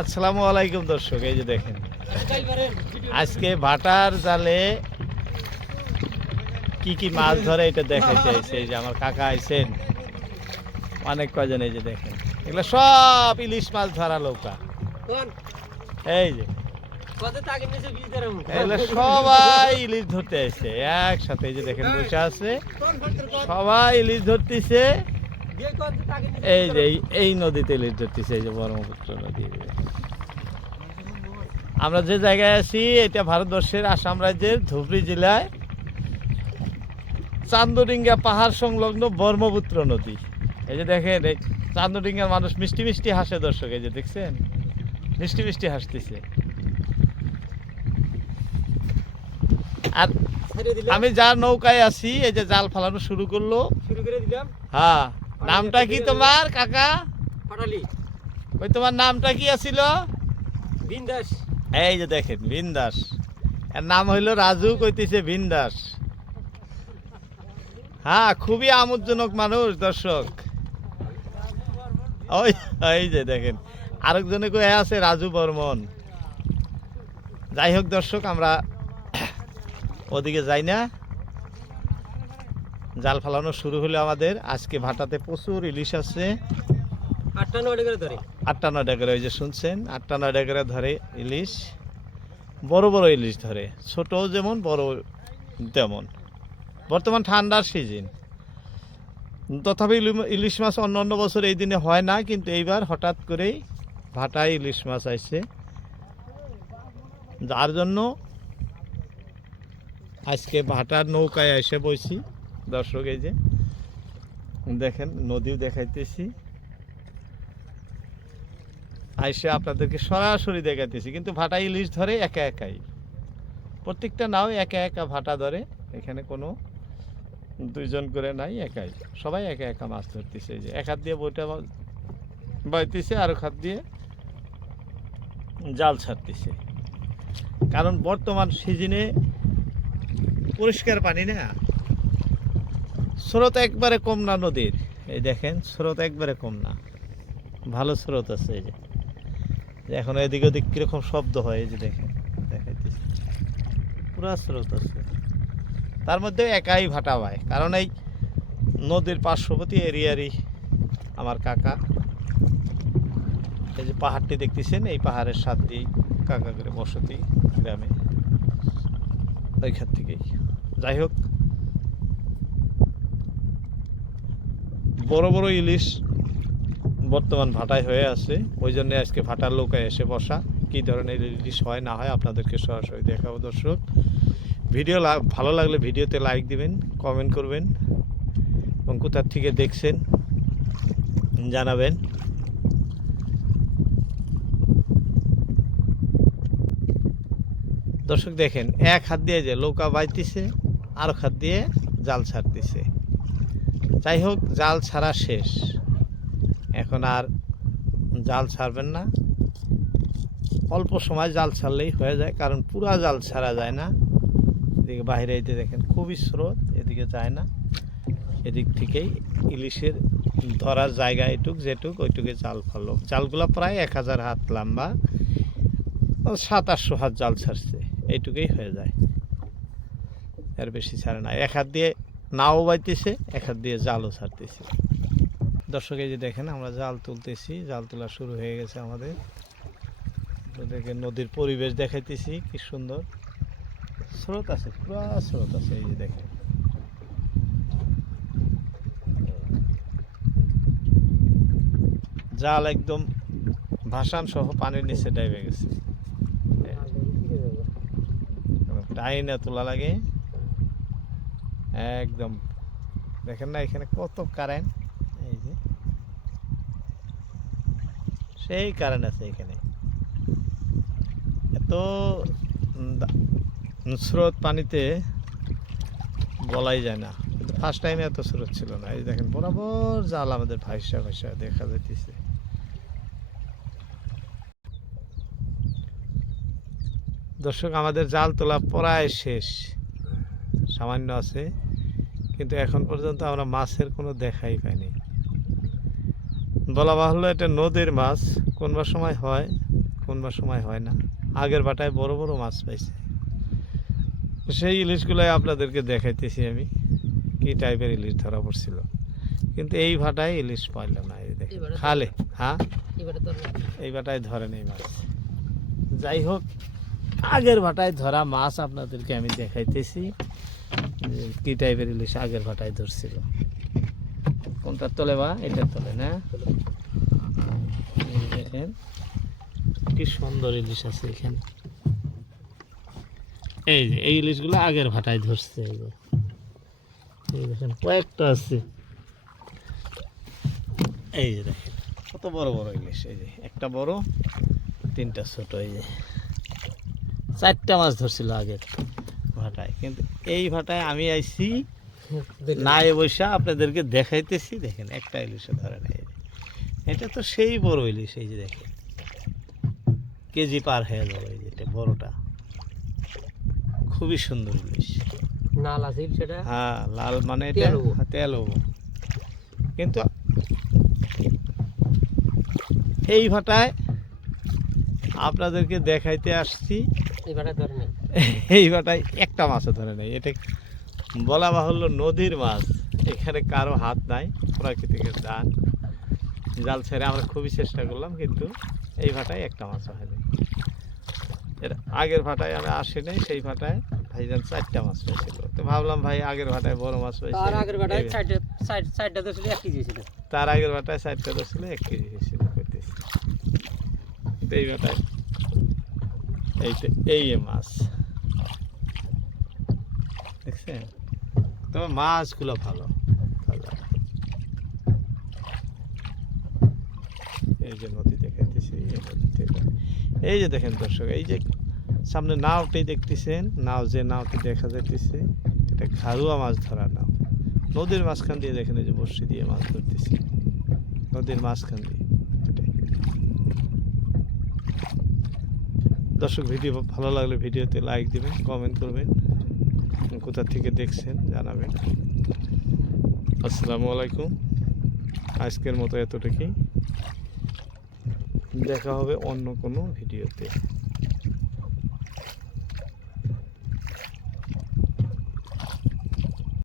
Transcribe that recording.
আসসালামু আলাইকুম দর্শক, এই যে দেখেন আজকে ভাটার জালে কি কি মাছ ধরে এটা দেখাইতে আইছে। এই যে আমার কাকা আইছেন অনেক কয়জন, এই যে দেখেন এগুলো সব ইলিশ মাছ ধরা নৌকা। এই যে এগুলো সবাই ইলিশ ধরতে আসছে একসাথে। এই যে দেখেন বসে আছে, সবাই ইলিশ ধরতেছে। এই যে এই নদীতে ইলিশ ধরতেছে, এই যে ব্রহ্মপুত্র নদী। আমরা যে জায়গায় আছি এটা ভারতবর্ষের আসাম রাজ্যের ধুবড়ী জেলায় চান্দডিঙ্গা পাহাড় সংলগ্ন ব্রহ্মপুত্র নদী। এই যে দেখেন এই চান্দডিঙ্গার মানুষ মিষ্টি মিষ্টি হাসে দর্শক, এই যে দেখছেন মিষ্টি মিষ্টি হাসতেছে। আর আমি যার নৌকায় আছি, এই যে জাল ফালানো শুরু করলো। হ্যাঁ, নামটা কি তোমার কাকা? ওই তোমার নামটা কি আছিল? বিন্দাস। এই যে দেখেন বিন্দাস, এর নাম হইলো রাজু, কইতেছে বিন্দাস। হ্যাঁ, খুবই আমোদজনক মানুষ দর্শক। ওই এই যে দেখেন আরেকজনে কয়ে আছে রাজু বর্মন। যাই হোক দর্শক, আমরা ওদিকে যাই না। জাল ফালানো শুরু হলো আমাদের। আজকে ভাটাতে প্রচুর ইলিশ আছে। 8-9 করে, ওই যে শুনছেন 8-9 করে ধরে ইলিশ। বড় বড় ইলিশ ধরে, ছোট যেমন বড় তেমন। বর্তমান ঠান্ডার সিজন, তথাপি ইলিশ মাছ অন্য অন্য বছর এই দিনে হয় না, কিন্তু এইবার হঠাৎ করেই ভাটায় ইলিশ মাছ আইছে, যার জন্য আজকে ভাটার নৌকায় এসে বইছি দর্শক। এই যে দেখেন নদীও দেখাইতেছি, আইসে আপনাদেরকে সরাসরি দেখাইতেছি। কিন্তু ভাটা ইলিশ ধরে একা একাই, প্রত্যেকটা নাও একা একা ভাটা ধরে। এখানে কোনো দুইজন করে নাই, একাই সবাই একা একা মাছ ধরতেছে। এই যে এক হাত দিয়ে বইটা বাইতেছে, আর এক হাত দিয়ে জাল ছাড়তেছে। কারণ বর্তমান সিজনে পরিষ্কার পানি না, স্রোত একবারে কম না নদীর। এই দেখেন স্রোত একবারে কম না, ভালো স্রোত আছে। এই যে এখন এদিক ওদিক কিরকম শব্দ হয়, এই যে দেখেন দেখাইতেছি, পুরা স্রোত আছে। তার মধ্যে একাই ভাটা পায়, কারণ এই নদীর পার্শ্ববর্তী এরিয়ারই আমার কাকা। এই যে পাহাড়টি দেখতেছেন, এই পাহাড়ের সাথ দিয়েই কাকা করে বসতি গ্রামে, ওইখান থেকেই। যাই হোক, বড় বড় ইলিশ বর্তমান ভাটায় হয়ে আছে, ওই জন্য আজকে ভাটার নৌকায় এসে বসা। কী ধরনের ইলিশ হয় না হয় আপনাদেরকে সরাসরি দেখাবো দর্শক। ভিডিও ভালো লাগলে ভিডিওতে লাইক দিবেন, কমেন্ট করবেন, এবং কোথার থেকে দেখছেন জানাবেন। দর্শক দেখেন এক হাত দিয়ে যে নৌকা বাইতেছে, আর এক হাত দিয়ে জাল ছাড়তেছে। যাই হোক, জাল ছাড়া শেষ, এখন আর জাল ছাড়বেন না। অল্প সময় জাল ছাড়লেই হয়ে যায়, কারণ পুরা জাল ছাড়া যায় না। এদিকে বাইরে এতে দেখেন খুবই স্রোত, এদিকে যায় না। এদিক থেকেই ইলিশের ধরার জায়গা এটুক যেটুক, ওইটুকে জাল ফেললো। জালগুলো প্রায় 1000 হাত লম্বা, 700-800 হাত জাল ছাড়ছে, এইটুকুই হয়ে যায়, এর বেশি ছাড়ে না। এক হাত দিয়ে নাও বাইতেছে, এক হাত দিয়ে জালও ছাড়তেছে। দর্শক এই যে দেখেন আমরা জাল তুলতেছি, জাল তোলা শুরু হয়ে গেছে আমাদের। দেখেন নদীর পরিবেশ দেখাইতেছি, কি সুন্দর স্রোত আছে, পুরা স্রোত আছে। এই যে দেখেন জাল একদম ভাসান সহ পানির নিচে ডাইবে গেছে। টাইনা তোলা লাগে একদম। দেখেন না এখানে কত কারেন্ট, এই যে সেই কারেন্ট আছে এখানে। এত স্রোত পানিতে বলাই যায় না, কিন্তু ফার্স্ট টাইমে এত স্রোত ছিল না। এই দেখেন বরাবর জাল আমাদের ভাইসা ভাইসা দেখা যাইতেছে। দর্শক আমাদের জাল তোলা প্রায় শেষ, সামান্য আছে, কিন্তু এখন পর্যন্ত আমরা মাছের কোনো দেখাই পাইনি। বলা বাহুল্য এটা নদীর মাছ, কোনবা সময় হয় কোনবা সময় হয় না। আগের বাটায় বড় বড় মাছ পাইছে, সেই ইলিশগুলাই আপনাদেরকে দেখাইতেছি আমি কি টাইপের ইলিশ ধরা পড়ছিল। কিন্তু এই ভাটায় ইলিশ পাইল না, এই দেখেন খালে। হ্যাঁ, এই ভাটায় ধরে নেই মাছ। যাই হোক, আগের ভাটায় ধরা মাছ আপনাদেরকে আমি দেখাইতেছি যে কি টাইপের ইলিশ আগের ভাটায় ধরছিল। কোনটার তলে বা এটার তলে না? এই দেখেন কি সুন্দর ইলিশ আছে এখানে। এই যে এই ইলিশগুলো আগের ভাটায় ধরছে। এই দেখেন কয়েকটা আছে, এই যে দেখেন কত বড় বড় ইলিশ। এই যে একটা বড়, তিনটা ছোট। এই যে 4টা মাছ ধরছিল আগের ভাটায়, কিন্তু এই ভাটায় আমি আইছি না এ বৈশা আপনাদেরকে দেখাইতেছি। দেখেন একটা ইলিশে ধরে নেই। এটা তো সেই বড় ইলিশ, এই যে দেখেন কেজি পার হয়ে যাবে। এই যে এটা বড়টা, খুবই সুন্দর ইলিশ। লাল আছে সেটা, হ্যাঁ লাল মানে এটা তেল হবো। কিন্তু এই ভাটায় আপনাদেরকে দেখাইতে আসছি, এই ভাটায় ধরে নেই। এই ভাটায় একটা মাছও ধরে নেই। এটা বলা বাহুল্য নদীর মাছ, এখানে কারো হাত নাই, প্রাকৃতিকের দান। জাল ছেড়ে আমরা খুবই চেষ্টা করলাম, কিন্তু এই ভাটায় একটা মাছও হয়নি। এর আগের ভাটায় আমি আসি নাই, সেই ভাটায় ভাইজান 4টা মাছ পেয়েছিল। তো ভাবলাম ভাই আগের ভাটায় বড় মাছ পেয়েছে, তার আগের ভাটায় সাইডটা তো ছিল 1 কেজি ছিল। তার আগের ভাটায় 4টা ধরছিল 1 কেজি হয়েছিল কইতেছি। কিন্তু এই ভাটায় এই মাছ দেখছেন, তবে মাছগুলো ভালো তাজা। এই যে নদী দেখাইতেছি, এই নদীতে এই যে দেখেন দর্শক, এই যে সামনে নাওটি দেখতেছেন, নাও যে নাওটি দেখা যাইতেছে, এটা ঘারুয়া মাছ ধরা নাও। নদীর মাঝখান দিয়ে দেখেন এই যে বড়শি দিয়ে মাছ ধরতেছি, নদীর মাঝখান দিয়ে। এটাই দর্শক, ভিডিও ভালো লাগলে ভিডিওতে লাইক দিবেন, কমেন্ট করবেন, কোথা থেকে দেখছেন জানাবেন। আসসালামু আলাইকুম। আজকের মতো এতটুকুই, দেখা হবে অন্য কোনো ভিডিওতে।